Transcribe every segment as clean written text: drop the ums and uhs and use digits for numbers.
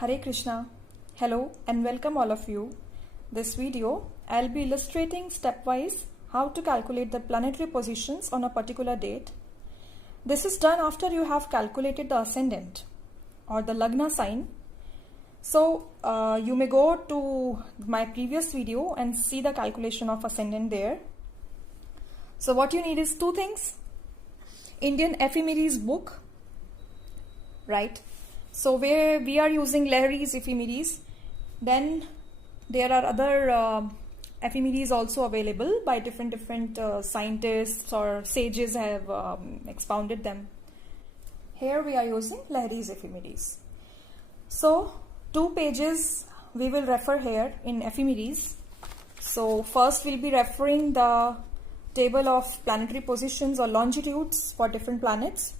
Hare Krishna. Hello and welcome all of you. This video I'll be illustrating stepwise how to calculate the planetary positions on a particular date. This is done after you have calculated the ascendant or the Lagna sign. So you may go to my previous video and see the calculation of ascendant there. So what you need is two things. Indian ephemeris book, right? So where we are using Lahiri's ephemeris, then there are other ephemeris also available by different scientists or sages have expounded them. Here we are using Lahiri's ephemeris. So 2 pages we will refer here in ephemeris. So first we'll be referring the table of planetary positions or longitudes for different planets,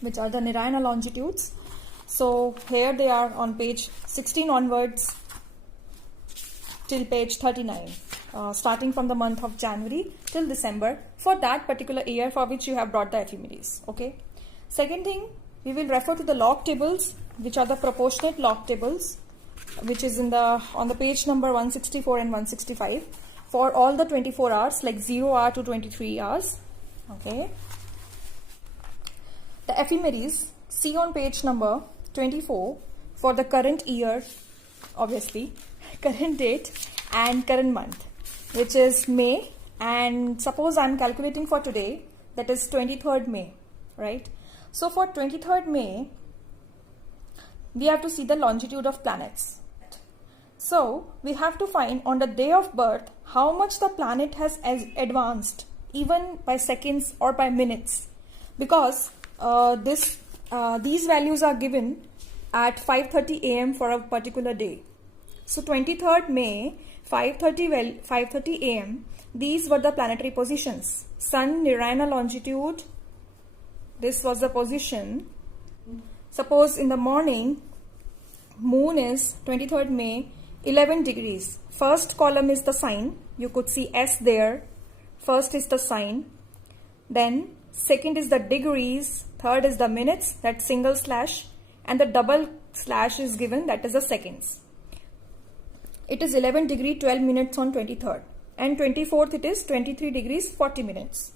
which are the Narayana longitudes. So here they are on page 16 onwards till page 39, starting from the month of January till December for that particular year for which you have brought the ephemeris. Okay. Second thing, we will refer to the log tables, which are the proportionate log tables, which is on the page number 164 and 165 for all the 24 hours, like 0 hour to 23 hours. Okay. The ephemeris, see on page number 24 for the current year, obviously, current date and current month, which is May. And suppose I'm calculating for today, that is 23rd May, right? So for 23rd May, we have to see the longitude of planets. So we have to find on the day of birth how much the planet has advanced, even by seconds or by minutes, because these values are given at 5:30 a.m. for a particular day. So 23rd May, 5:30 a.m. These were the planetary positions. Sun, Narayana longitude, this was the position. Suppose in the morning, moon is 23rd May, 11 degrees. First column is the sign. You could see S there. First is the sign. Then second is the degrees. Third is the minutes, that single slash. And the double slash is given, that is the seconds. It is 11 degree 12 minutes on 23rd. And 24th it is 23 degrees 40 minutes.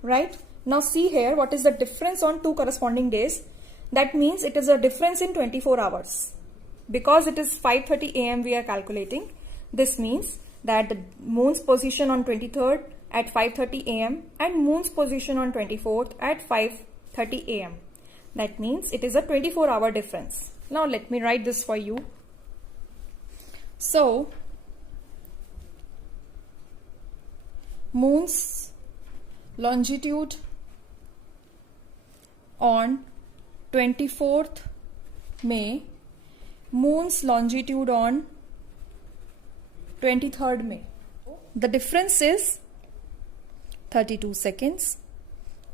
Right? Now see here what is the difference on 2 corresponding days. That means it is a difference in 24 hours. Because it is 5:30 a.m. we are calculating. This means that the moon's position on 23rd at 5:30 a.m. and moon's position on 24th at 5:30 a.m. That means it is a 24-hour difference. Now let me write this for you. So moon's longitude on 24th May, moon's longitude on 23rd May. The difference is 32 seconds,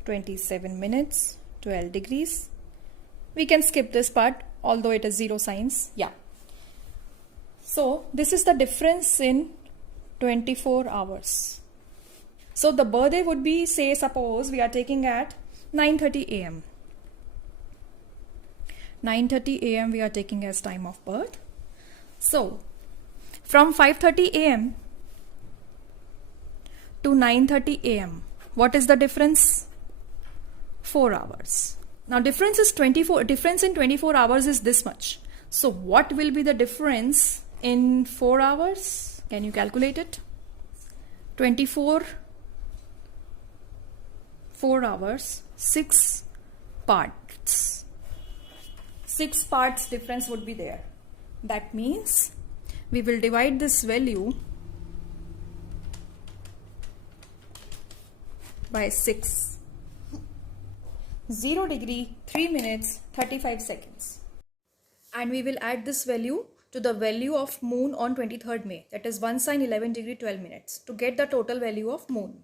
27 minutes, 12 degrees. We can skip this part, although it is 0 signs. Yeah. So this is the difference in 24 hours. So the birthday would be, say, suppose we are taking at 9:30 a.m. 9:30 a.m. we are taking as time of birth. So from 5:30 a.m. to 9:30 a.m. what is the difference? 4 hours. Now difference in 24 hours is this much. So what will be the difference in 4 hours? Can you calculate it? 4 hours, 6 parts. 6 parts difference would be there. That means we will divide this value by 6. 0 degree 3 minutes 35 seconds. And we will add this value to the value of moon on 23rd May. That is 1 sign 11 degree 12 minutes to get the total value of moon.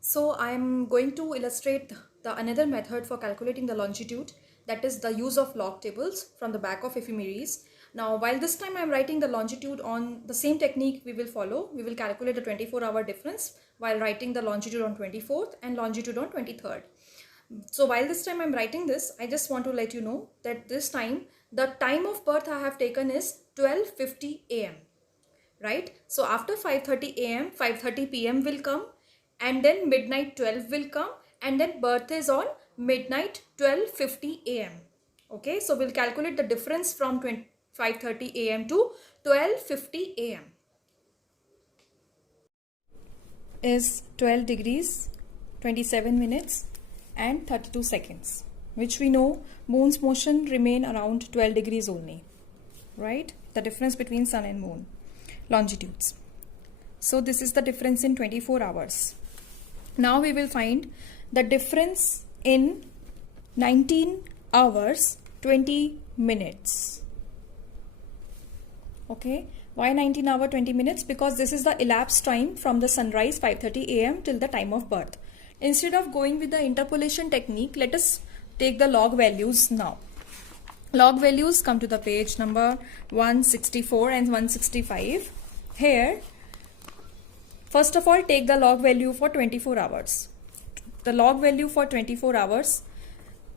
So I am going to illustrate another method for calculating the longitude, that is the use of log tables from the back of ephemeris. Now while this time I am writing the longitude on the same technique we will follow. We will calculate the 24-hour difference while writing the longitude on 24th and longitude on 23rd. So while this time I'm writing this, I just want to let you know that this time, the time of birth I have taken is 12:50 a.m. Right? So after 5:30 a.m., 5:30 p.m. will come, and then midnight 12 will come, and then birth is on midnight 12:50 a.m. Okay, so we'll calculate the difference from 5:30 a.m. to 12:50 a.m. is 12 degrees 27 minutes and 32 seconds, which we know moon's motion remain around 12 degrees only, right? The difference between sun and moon longitudes. So this is the difference in 24 hours. Now we will find the difference in 19 hours 20 minutes. Okay, why 19 hour 20 minutes? Because this is the elapsed time from the sunrise 5:30 a.m. till the time of birth. Instead of going with the interpolation technique, let us take the log values now. Log values, come to the page number 164 and 165. Here, first of all, take the log value for 24 hours. The log value for 24 hours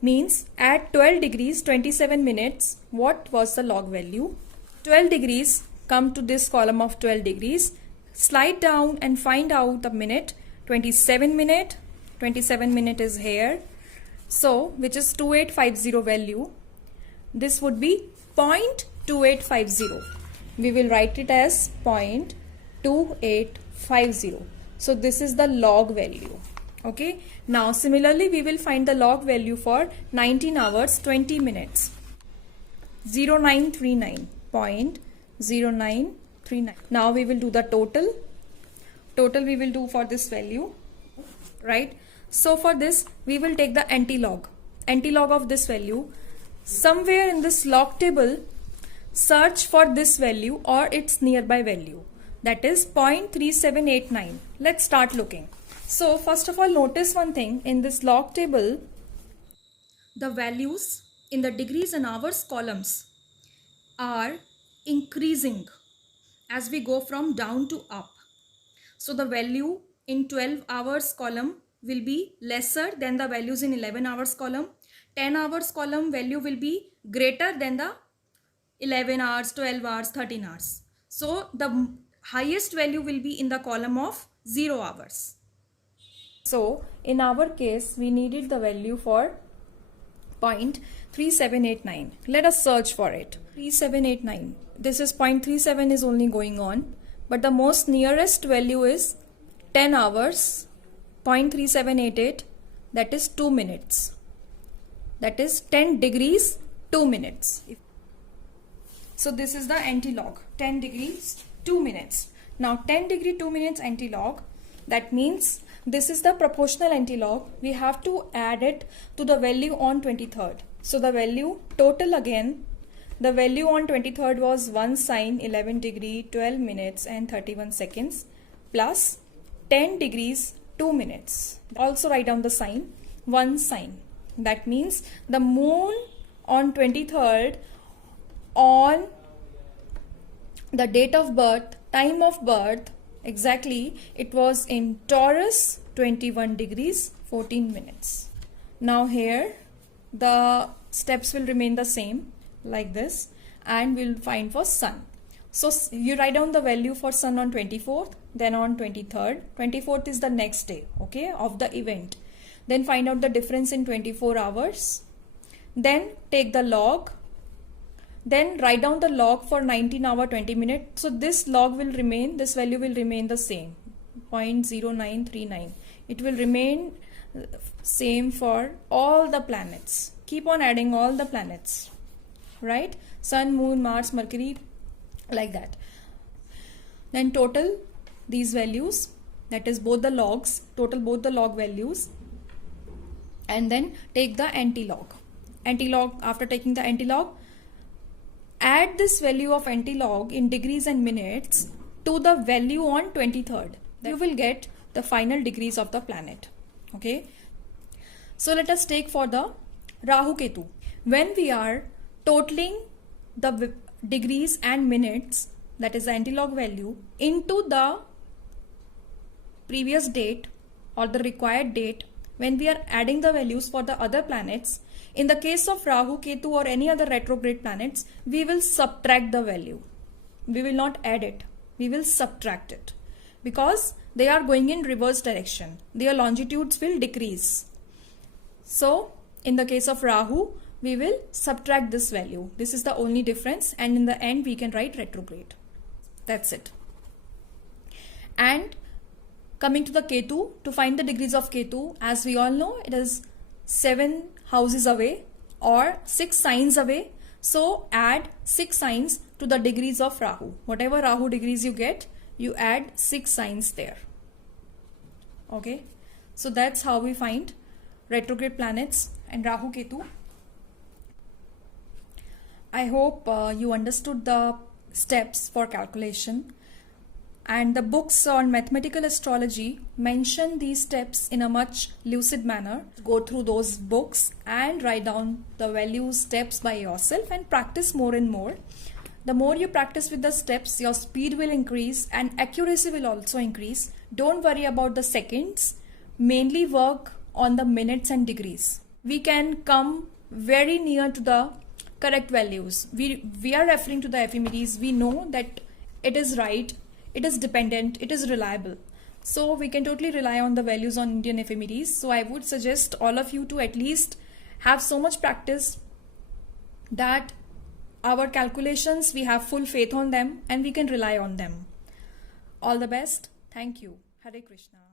means at 12 degrees 27 minutes, what was the log value? 12 degrees, come to this column of 12 degrees, slide down and find out the minute. 27 minute is here, so which is 2850 value. This would be 0.2850. We will write it as 0.2850. So this is the log value. Okay, now similarly we will find the log value for 19 hours 20 minutes. 0.0939. Now we will do the total we will do for this value, right? So for this we will take the anti-log of this value. Somewhere in this log table, search for this value or its nearby value, that is 0.3789. Let's start looking. So first of all, notice one thing. In this log table, the values in the degrees and hours columns are increasing as we go from down to up. So the value in 12 hours column will be lesser than the values in 11 hours column. 10 hours column value will be greater than the 11 hours, 12 hours, 13 hours. So the highest value will be in the column of 0 hours. So in our case, we needed the value for 0.3789. Let us search for it. 3789. This is 0.37 is only going on, but the most nearest value is 10 hours, 0.3788, that is 2 minutes. That is 10 degrees 2 minutes. So this is the anti-log, 10 degrees 2 minutes. Now 10 degree 2 minutes anti-log, that means this is the proportional anti-log. We have to add it to the value on 23rd. So the value total again, the value on 23rd was 1 sine 11 degree 12 minutes and 31 seconds plus 10 degrees 2 minutes. Also write down the sign, 1 sine. That means the moon on 23rd on the date of birth, time of birth, exactly it was in Taurus 21 degrees 14 minutes. Now here the steps will remain the same like this, and we'll find for sun. So you write down the value for sun on 24th, then on 23rd. 24th is the next day, okay, of the event. Then find out the difference in 24 hours. Then take the log. Then write down the log for 19 hour 20 minutes. So this log will remain, this value will remain the same, 0.0939. It will remain same for all the planets. Keep on adding all the planets, right? Sun, Moon, Mars, Mercury, like that. Then total these values, that is both the logs, total both the log values, and then take the anti-log. Anti-log, after taking the anti-log, add this value of anti-log in degrees and minutes to the value on 23rd. You will get the final degrees of the planet. Okay. So let us take for the Rahu Ketu. When we are totaling the degrees and minutes, that is the anti-log value, into the previous date or the required date, when we are adding the values for the other planets, in the case of Rahu, Ketu or any other retrograde planets, we will subtract the value. We will not add it. We will subtract it because they are going in reverse direction. Their longitudes will decrease. So in the case of Rahu, we will subtract this value. This is the only difference, and in the end we can write retrograde. That's it. And coming to the Ketu, to find the degrees of Ketu, as we all know, it is 7 houses away or 6 signs away. So add 6 signs to the degrees of Rahu. Whatever Rahu degrees you get, you add 6 signs there. Okay, so that's how we find retrograde planets and Rahu Ketu. I hope you understood the steps for calculation, and the books on mathematical astrology mention these steps in a much lucid manner. Go through those books and write down the values, steps by yourself, and practice more and more. The more you practice with the steps, your speed will increase and accuracy will also increase. Don't worry about the seconds. Mainly work on the minutes and degrees. We can come very near to the correct values. We are referring to the ephemeris. We know that it is right, it is dependent, it is reliable. So we can totally rely on the values on Indian ephemeris. So I would suggest all of you to at least have so much practice that our calculations, we have full faith on them and we can rely on them. All the best. Thank you. Hare Krishna.